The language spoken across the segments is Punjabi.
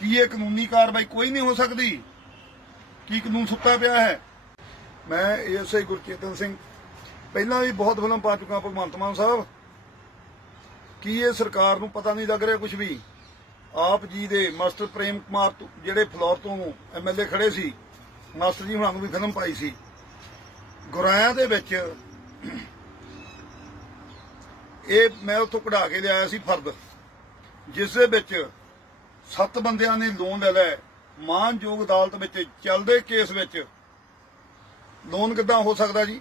ਕੀ ਇਹ ਕਾਨੂੰਨੀ ਕਾਰਵਾਈ ਕੋਈ ਨਹੀਂ ਹੋ ਸਕਦੀ? ਕੀ ਕਾਨੂੰਨ ਸੁੱਤਾ ਪਿਆ ਹੈ? ਮੈਂ ਐਸਆਈ ਗੁਰਚੇਤਨ ਸਿੰਘ, ਪਹਿਲਾਂ ਵੀ ਬਹੁਤ ਫਿਲਮ ਪਾ ਚੁੱਕਾ ਭਗਵੰਤ ਮਾਨ ਸਾਹਿਬ। ਕੀ ਇਹ ਸਰਕਾਰ ਨੂੰ ਪਤਾ ਨਹੀਂ ਲੱਗ ਰਿਹਾ ਕੁਝ ਵੀ? ਆਪ ਜੀ ਦੇ ਮਾਸਟਰ ਪ੍ਰੇਮ ਕੁਮਾਰ ਤੋਂ- ਜਿਹੜੇ ਫਲੋਰ ਤੋਂ ਐਮਐਲਏ ਖੜੇ ਸੀ, ਮਾਸਟਰ ਜੀ ਹੁਣਾਂ ਨੂੰ ਵੀ ਫਿਲਮ ਪਾਈ ਸੀ। ਗੁਰਾਇਆਂ ਦੇ ਵਿੱਚ ਇਹ ਮੈਂ ਉੱਥੋਂ ਕਢਾ ਕੇ ਲਿਆਇਆ ਸੀ ਫਰਦ, ਜਿਸ ਦੇ ਵਿੱਚ ਸੱਤ ਬੰਦਿਆਂ ਨੇ ਲੋਨ ਲੈ ਲਿਆ ਮਾਨਯੋਗ ਅਦਾਲਤ ਵਿੱਚ ਚੱਲਦੇ ਕੇਸ ਵਿੱਚ ਲੋਨ ਕਿਦਾਂ ਹੋ ਸਕਦਾ ਜੀ?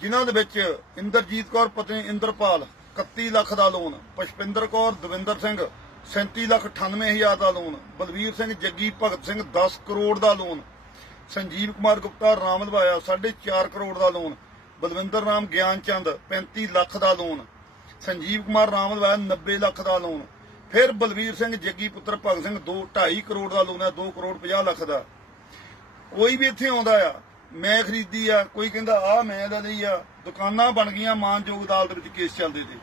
ਜਿਨ੍ਹਾਂ ਦੇ ਵਿੱਚ ਇੰਦਰਜੀਤ ਕੌਰ, ਪਤਨੀ ਇੰਦਰਪਾਲ 31 ਲੱਖ ਦਾ ਲੋਨ, ਪੁਸ਼ਪਿੰਦਰ ਕੌਰ, ਦਵਿੰਦਰ ਸਿੰਘ 37 ਲੱਖ 98 ਹਜ਼ਾਰ ਦਾ ਲੋਨ, ਬਲਵੀਰ ਸਿੰਘ, ਜੱਗੀ ਭਗਤ ਸਿੰਘ 10 ਕਰੋੜ ਦਾ ਲੋਨ, ਸੰਜੀਵ ਕੁਮਾਰ ਗੁਪਤਾ ਰਾਮ ਲਵਾਇਆ 4.5 ਕਰੋੜ ਦਾ ਲੋਨ, ਬਲਵਿੰਦਰ ਰਾਮ ਗਿਆਨ ਚੰਦ 35 ਲੱਖ ਦਾ ਲੋਨ, ਸੰਜੀਵ ਕੁਮਾਰ ਰਾਮ ਲਵਾਇਆ 90 ਲੱਖ ਦਾ ਲੋਨ ਫਿਰ ਬਲਵੀਰ ਸਿੰਘ ਜੱਗੀ ਪੁੱਤਰ ਭਗਤ ਸਿੰਘ 2 2.5 ਕਰੋੜ ਦਾ ਲੋਨ ਹੈ 2 ਕਰੋੜ 50 ਲੱਖ ਦਾ। ਕੋਈ ਵੀ ਇੱਥੇ ਆਉਂਦਾ ਆ, ਮੈਂ ਖਰੀਦੀ ਆ, ਕੋਈ ਕਹਿੰਦਾ ਆ ਮੈਂ ਇਹਦਾ ਲਈ ਆ। ਦੁਕਾਨਾਂ ਬਣ ਗਈਆਂ ਮਾਨਯੋਗ ਅਦਾਲਤ ਵਿੱਚ ਕੇਸ ਚੱਲਦੇ ਤੇ।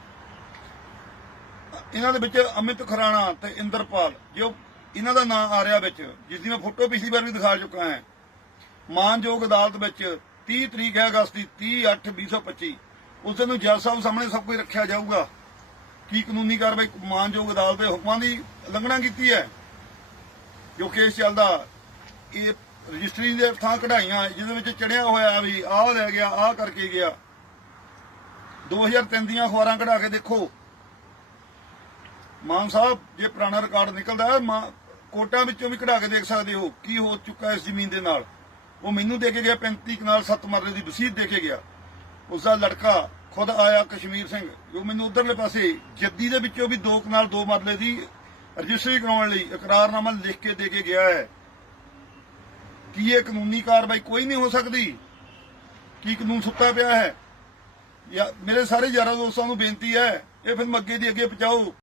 ਇਹਨਾਂ ਦੇ ਵਿੱਚ ਅਮਿਤ ਖਰਾਣਾ ਤੇ ਇੰਦਰਪਾਲ, ਜੋ ਇਹਨਾਂ ਦਾ ਨਾਮ ਆ ਰਿਹਾ ਵਿੱਚ, ਜਿਸ ਦੀ ਮੈਂ ਫੋਟੋ ਪਿਛਲੀ ਵਾਰ ਵੀ ਦਿਖਾ ਚੁੱਕਾ ਹਾਂ। ਮਾਨਯੋਗ ਅਦਾਲਤ ਵਿੱਚ 30 ਤਰੀਕ ਹੈ ਅਗਸਤ ਦੀ 30 8 2025 ਉਸ ਦਿਨ ਨੂੰ ਜੱਜ ਸਾਹਿਬ ਸਾਹਮਣੇ ਸਭ ਕੁਝ ਰੱਖਿਆ ਜਾਊਗਾ। ਕੀ ਕਾਨੂੰਨੀ ਕਾਰਵਾਈ ਮਾਨਯੋਗ ਅਦਾਲਤ ਦੇ ਹੁਕਮਾਂ ਦੀ ਉਲੰਘਣਾ ਕੀਤੀ ਹੈ? ਜੋ ਕੇਸ ਚੱਲਦਾ, ਇਹ ਰਜਿਸਟਰੀ ਦੇ ਥਾਂ ਕਢਾਈਆਂ, ਜਿਹਦੇ ਵਿੱਚ ਚੜਿਆ ਹੋਇਆ ਵੀ ਆਹ ਲੈ ਗਿਆ, ਆਹ ਕਰਕੇ ਗਿਆ। 2003 ਦੀਆਂ ਅਖਬਾਰਾਂ ਕਢਾ ਕੇ ਦੇਖੋ। ਮਾਨ ਸਾਹਿਬ, ਜੇ ਪੁਰਾਣਾ ਰਿਕਾਰਡ ਨਿਕਲਦਾ ਹੈ ਕੋਟਾਂ ਵਿੱਚੋਂ ਵੀ ਕਢਾ ਕੇ ਦੇਖ ਸਕਦੇ ਹੋ। ਕੀ ਹੋ ਚੁੱਕਾ ਇਸ ਜ਼ਮੀਨ ਦੇ ਨਾਲ? ਉਹ ਮੈਨੂੰ ਦੇ ਕੇ ਗਿਆ 35 ਕਨਾਲ ਸੱਤ ਮਰਲੇ ਦੀ ਵਸੀਤ ਦੇ ਕੇ ਗਿਆ। ਉਸ ਦਾ ਲੜਕਾ ਖੁਦ ਆਇਆ ਕਸ਼ਮੀਰ ਸਿੰਘ, ਜੋ ਮੈਨੂੰ ਉਧਰਲੇ ਪਾਸੇ ਜੱਦੀ ਦੇ ਵਿੱਚੋਂ ਵੀ ਦੋ ਕਨਾਲ ਦੋ ਮਰਲੇ ਦੀ ਰਜਿਸਟਰੀ ਕਰਾਉਣ ਲਈ ਇਕਰਾਰਨਾਮਾ ਲਿਖ ਕੇ ਦੇ ਕੇ ਗਿਆ ਹੈ। ਕੀ ਇਹ ਕਾਨੂੰਨੀ ਕਾਰਵਾਈ ਕੋਈ ਨਹੀਂ ਹੋ ਸਕਦੀ? ਕੀ ਕਾਨੂੰਨ ਸੁੱਤਾ ਪਿਆ ਹੈ? ਯਾ ਮੇਰੇ ਸਾਰੇ ਯਾਰਾਂ ਦੋਸਤਾਂ ਨੂੰ ਬੇਨਤੀ ਹੈ, ਇਹ ਫਿਲਮ ਅੱਗੇ ਦੀ ਅੱਗੇ ਪਹੁੰਚਾਓ।